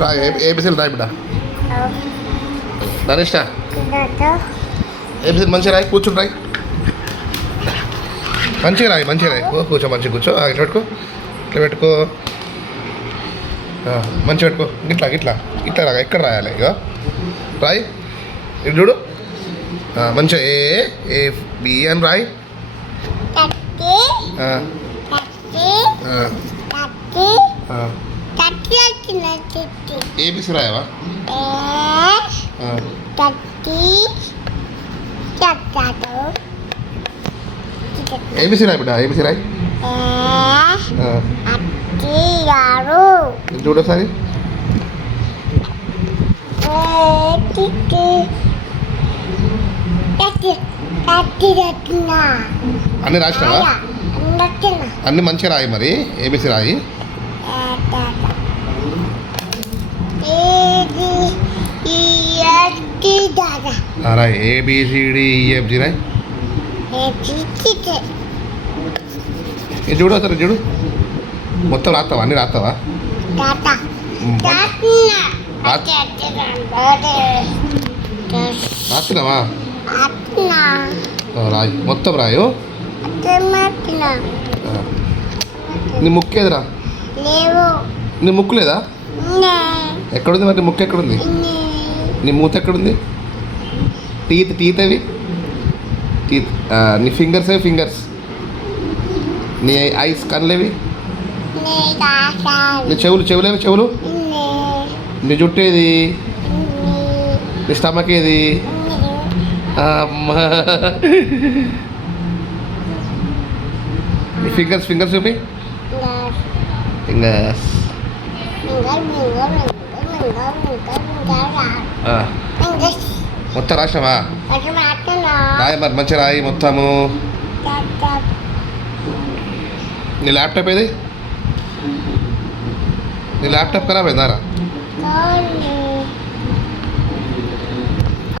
రా ఏబిసిలు రాయి బిడ్డ నరేష్ ఏబిసిలు మంచిగా రాయి కూర్చుని రాయి మంచిగా రాయి కూర్చో మంచిగా కూర్చో ఇట్లా పెట్టుకో ఇట్లా పెట్టుకో మంచిగా పెట్టుకో ఇట్లా రాగా ఎక్కడ రాయాలి ఇక రాయి ఇటు చూడు మంచిగా ఏ బి అని రాయి ఏబిసి రాయవా ఏబిసి రాయి బిడ్డ ఏబిసి రాయి చూడు ఒకసారి అన్నీ రాసినావా అన్నీ మంచిగా రాయి మరి ఏబిసి రాయి రాయి ఏబిసిడిఈఎఫ్జి రాయి ఇది చూడు సరే చూడు మొత్తం రాస్తావా అన్నీ రాస్తావా రాస్తున్నావా రాయి మొత్తం రాయు నీ ముక్కు ఏదిరా నీ ముక్కు లేదా ఎక్కడుంది మరి నీ ముక్కు ఎక్కడుంది నీ మూత ఎక్కడుంది టీత్ అవి టీత్ నీ ఫింగర్స్ అవి ఫింగర్స్ నీ ఐస్ కళ్ళేవి నీ చెవులేవి చెవులు నీ జుట్టు ఏది నీ స్టమక్ ఏది నీ ఫింగర్స్ చూపి ఫింగర్స్ మొత్తం రాసినావా రాయి మరి మంచిగా రాయి మొత్తము నీ ల్యాప్టాప్ ఏది నీ ల్యాప్టాప్ ఖరాబ్ అయిందారా